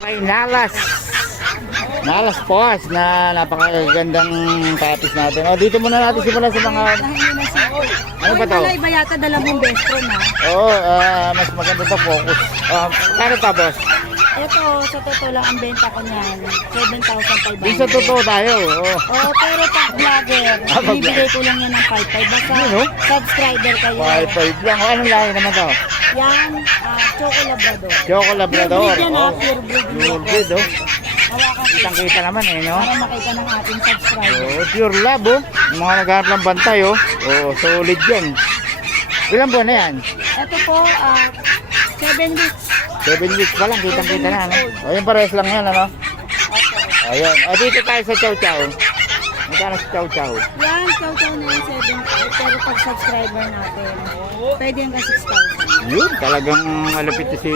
May Nalas Paws na napakagandang tapis natin. O, dito muna natin simula sa mga... Ano ba to? Iba yata dalawang bestro na. Oo, mas maganda to, focus. Kano ta, boss? Ito, sa totoo lang, ang benta ko niyan, 7,500. Di sa totoo tayo. Oo, pero pag vlogger, bibigay ko lang yan ng 5,500. Basta subscriber kayo. 5-5 lang. Anong lahi naman to? Yan, Choco Labrador. Choco Labrador. Pure breed yan, pure breed. Pure breed, oh. Hawakan ko. Kitang-kita naman, no? Para makita ng ating subscriber. Pure lab, oh. Yung mga naghanap ng bantay, oh. Solid yan. Ilan buwan na yan? Ito po, 7 weeks. 7 weeks pa lang, kitang-kita na, no? Yung parehas lang yan, ano? Ayun. Dito tayo sa Chow Chow. Magkano sa Chow Chow? Yan, Chow Chow na yung 7,500. Pero pag subscriber natin, pwede yung 6,000. Yun, talagang malupit si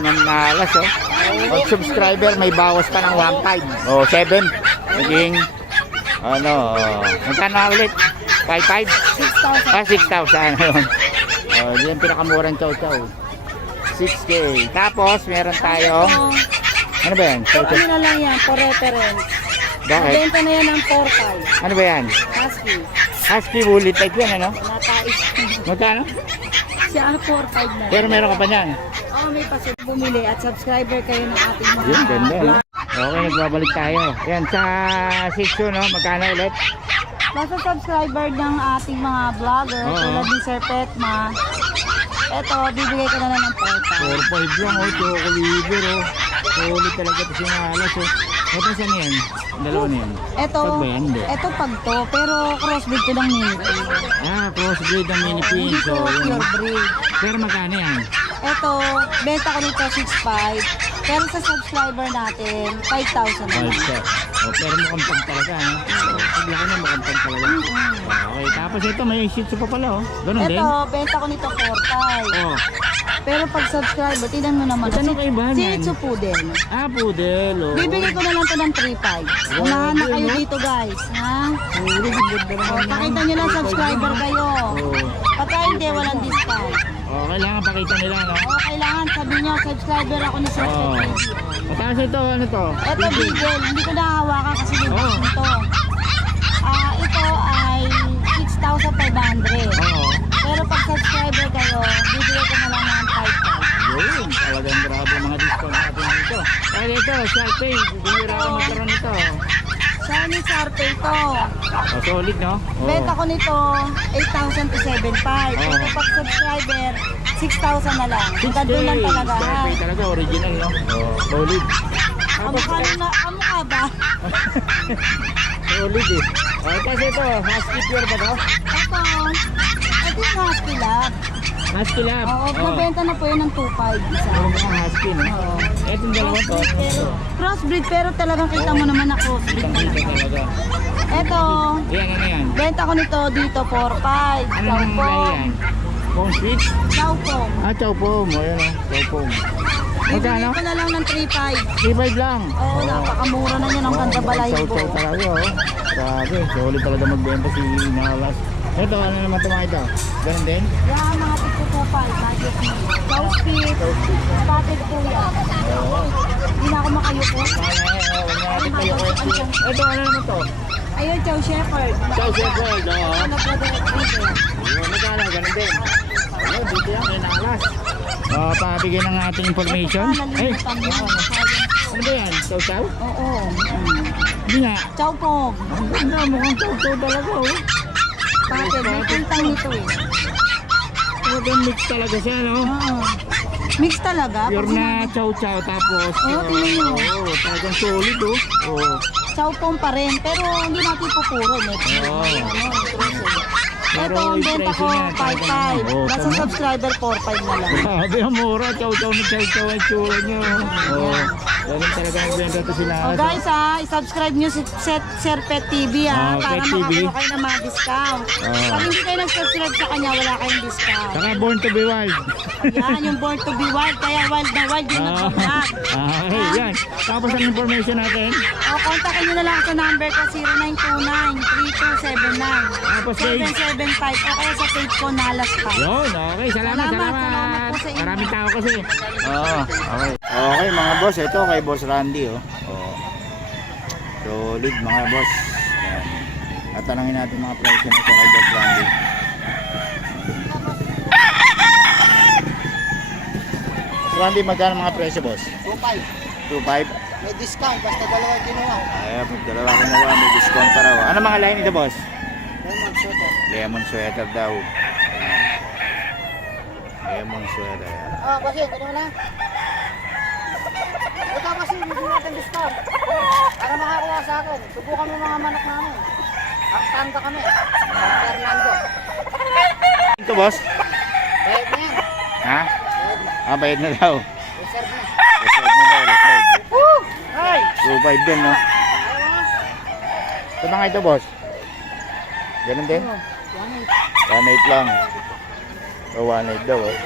Ma'am Nalas, oh. Pag subscriber, may bawas pa ng 1.5. 7. Naging, magkano na ulit? 5.5? 6,000. 6,000. Yan pinakamurang Chow Chow. 6K. Tapos, meron tayo, ano ba yan? Chow Chow. Ano na lang yan, for reference. Bakit? Benta na yan ng 4,500. Ano ba yan? Husky. Husky Woolly type yan, ano? Natais. Magkano? Siya 4,500 na. Pero meron ka pa yan. May pasit bumili at subscriber kayo ng ating mga Yun, ganda. vlog. Okay, nagbabalik tayo. Yan, sa 6 no? Magkano ulit? Basta subscriber ng ating mga vlogger, tulad ni Sir Petma. Ito, bibigay ko na lang ng 4.5 4,500. lang, Choco Liver, Solid talaga ito si Nalas, Ito saan yan? Ang dalawa na yan. Ito, Pag ba yan? Hindi. ito pag to, pero crossbreed to ng mini. Crossbreed ng mini pin. Hindi So, ko pure breed. pero magkano yan? Ito, benta ko nito 6,500. Pero sa subscriber natin, 5,000 na. 5 pero mukhang pag talaga, no? Paglaki na mukhang pag talaga. Okay, tapos ito may shih tzu pa pala, Ganun din? Ito, benta ko nito 4,500. Pero pag subscriber, tignan mo naman. Ano kaibahan Si yan? Itsu Poodle. Poodle, Bibigay ko na lang ito ng 3,500. Unahan na kayo dito, guys. Ha? Pakita nyo lang, subscriber kayo. Pagka hindi, walang discount. Kailangan pakita nila, no? Kailangan sabi nyo, subscriber ako ni Sir Petma. Tapos ito, ano to? Ito, Beagle. Hindi ko nahawakan kasi linis nito. Ito ay 6,500. Pero pag subscriber kayo, bibigay ko na lang ng 5,500. Yun, talagang grabe mga discount natin dito. Kaya ito, Sharpay, bibira ka magkaroon nito. Shiny Sharpay to. Solid, no? Benta ko nito 8,000 to 7,500. Pero pag subscriber, 6,000 na lang. Gandun lang talaga. Sharpay talaga, original, no? Solid. Kamukha ba? Solid, Tapos ito, Husky Pure ba to? Ito yung Husky Lab. Husky Lab? Nabenta na po yun ng 2,500 isa. Mga Husky, no? Itong dalawa to. Crossbreed, pero talagang kita mo naman na crossbreed talaga. Ito, Ano yan? benta ko nito dito 4,500. Ano ang lahi yan? Pong sweet? Chow Pong. Chow Pong. Ayan, Chow Pong. Bibigay Magkano? ko na lang ng 3,500. 3.5 lang. Napakamura na yun. Ang ganda balahibo. Chow talaga, Sabi, solid talaga magbenta si Nalas. Ito, ano naman ito mga ito? Ganun din? Yan, mga tigpo-2,500. Budget mo. Chow Speed. Spotted po yan. Hindi na ako makayuko. Natin kayo. Ito, ano naman ito? Ayun, Chow Shepherd. Chow Shepherd, Ano po din? Magkano, ganun din. Ayun, dito yan, kay Nalas. Pabigyan ng ating information. Ay, ano ba yan? Chow Chow? Oo. Hindi nga. Chow Pong. Ang ganda, mukhang Chow Chow talaga, Spotted. May pintang nito Talagang mix talaga siya, no? Mix talaga. Pure na Chow Chow, tapos tingnan mo. talagang solid, Chow Pong pa rin. Pero hindi natin pupuro. Ito ang benta ko 5,500. Nasa subscriber 4,500 na lang. Sabi ang mura, Chow Chow na Chow Chow ang tsura nyo. Ganun talaga nagbenta ito sila. Guys i-subscribe nyo si Sir Pet TV para Pet TV. makakuha kayo ng mga discount. Pag hindi kayo nag-subscribe sa kanya, wala kayong discount. Saka Born to be Wild. Yan, yung Born to be Wild. Kaya wild na wild yung nag-vlog. Yan. Tapos ang information natin. Kontakin nyo na lang sa number ko 0929-3279. Tapos page. 775 o kaya sa page ko Nalas pa. Yun, okay. Salamat. Salamat po sa inyo. Maraming tao kasi. Okay. Okay mga boss, ito kay Boss Randy oh. Oh. Solid mga boss. Ayan. At tanangin natin mga price nito kay Boss Randy. Boss Randy, magkano mga presyo boss? 2.5. 2.5. May discount basta dalawa kinuha. Ayan, pag dalawa ko nawa, may discount pa raw. Ano mga line nito boss? Lemon sweater. Lemon sweater daw. Lemon sweater. Ah, kasi ganun na. Ito kasi hindi natin discount. Para makakuha sa akin. Subukan mo mga manok namin. Tanda kami. Fernando. Ito boss? Bayad na yan. Ha? Bayad na. Ah, bayad na daw. Reserve na. Reserve na daw, reserve. Woo! Ay! 2.5 din, no? Ito mga ito, boss? Ganun din? 1.8 lang. O, 1.8 daw, oh.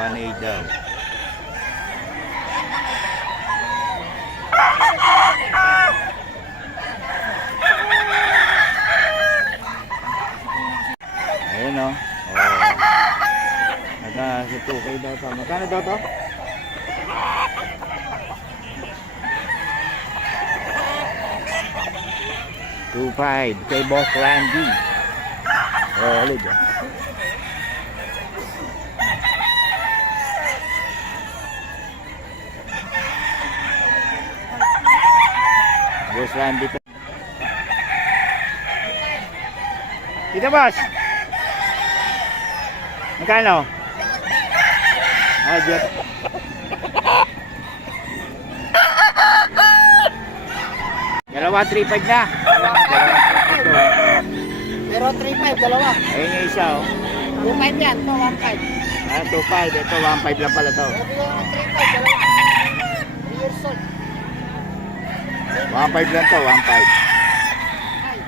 1.8 daw. Ayun, oh. Naka sa 2K daw to. Magkano daw to? $2.5 kay Boss Randy. Solid ah. Boss Randy to. Dito boss. Magkano? Ah, Jeff. Dalawa 3.5 na. Pero 3.5 dalawa. Ayun yung isa oh. 2.5 yan. Ito 1.5. Ah, 2.5. Ito 1.5 lang pala to. Sabi ko ng 3.5 dalawa. 3 years old. 1.5 lang to, 1.5. Ay.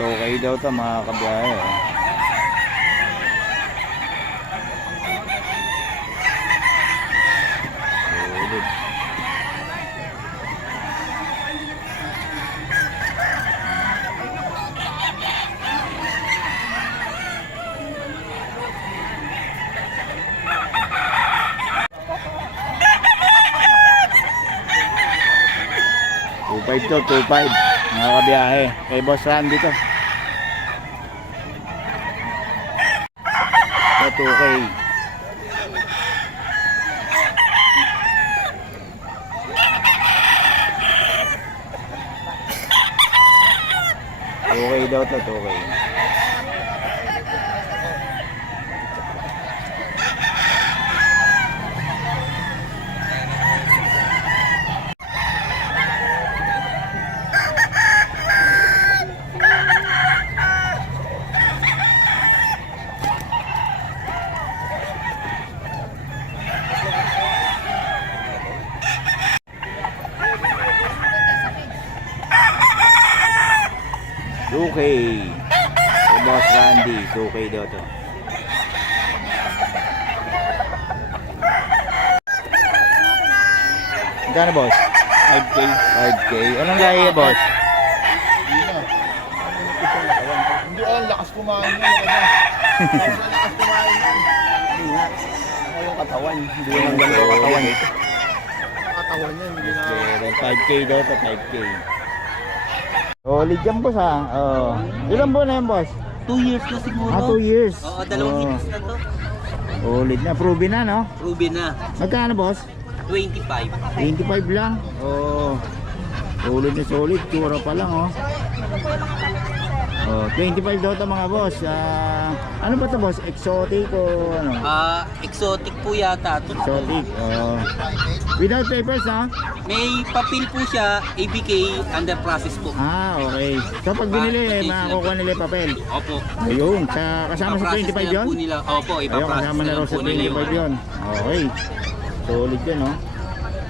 Okay daw to mga kabiyahe oh. Solid. $2.5 to, 2.5 mga kabiyahe kay Boss Randy to. 2K. Okay daw to, 2K. Okay. Kay Boss Randy, 2K daw to. Magkano boss? 5K. 5K. Anong lahi boss? Hindi ang lakas kumain yan. Lakas kumain yan. Hindi nga. Yung katawan. Hindi Yung ganito katawan. katawan yan. Hindi na. 5K daw to, 5K. Solid yan boss ha. Oh. Ilang buwan na yan boss? 2 years na siguro. Ah, 2 years. Oo, dalawang hits na to. Solid na. Proven na no? Ruby na. Magkano boss? 25. 25 lang. Oh. Solid na solid. Tura pa lang oh. Oh, 25 daw to mga boss. Ano ba to boss? Exotic o ano? Exotic po yata. Exotic. Oh. Without papers ha? May papel po siya, ABK, under process po. Ah, okay. So pag binili, makakuha nila yung papel. Opo. Ayun. Kasama sa Ipaprocess 25 na lang yun? po nila. Opo, Ayun, ipaprocess kasama na na raw lang sa po nila 25 yung yun. Okay. Solid yun oh.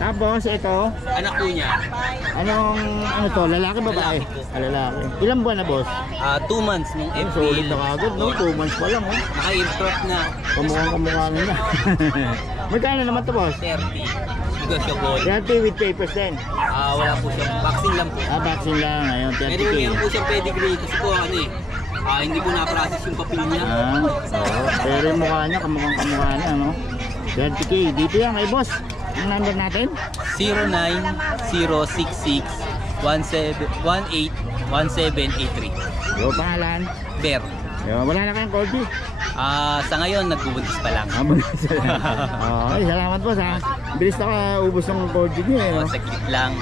Tapos ito, Anak po niya, ano to, lalaki babae? Lalaki po. Lalaki. Ilang buwan na boss? 2 months nung Ang solid April. na kagad, no? 2 months pa lang, oh. Naka-improv na Kumukha na. Magkano naman to boss? 30. Negotiable. 30 with papers din. Wala po siyang vaccine lang po. Vaccine lang, ayun, Pero 30k. meron po siyang pedigree kasi po hindi po na-process yung papel niya. Oo. Pero yung mukha niya, kamukhang kamukha niya, no? 30k. Dito yan kay boss. Yung number natin? 09066181783. Yung pangalan? Bear. Yung, wala na kayong cold beef? Sa ngayon, nagbubuntis pa lang. Okay, salamat boss ha. Bilis na ka ubos ng cold beef niyo, eh, no? Sakit lang.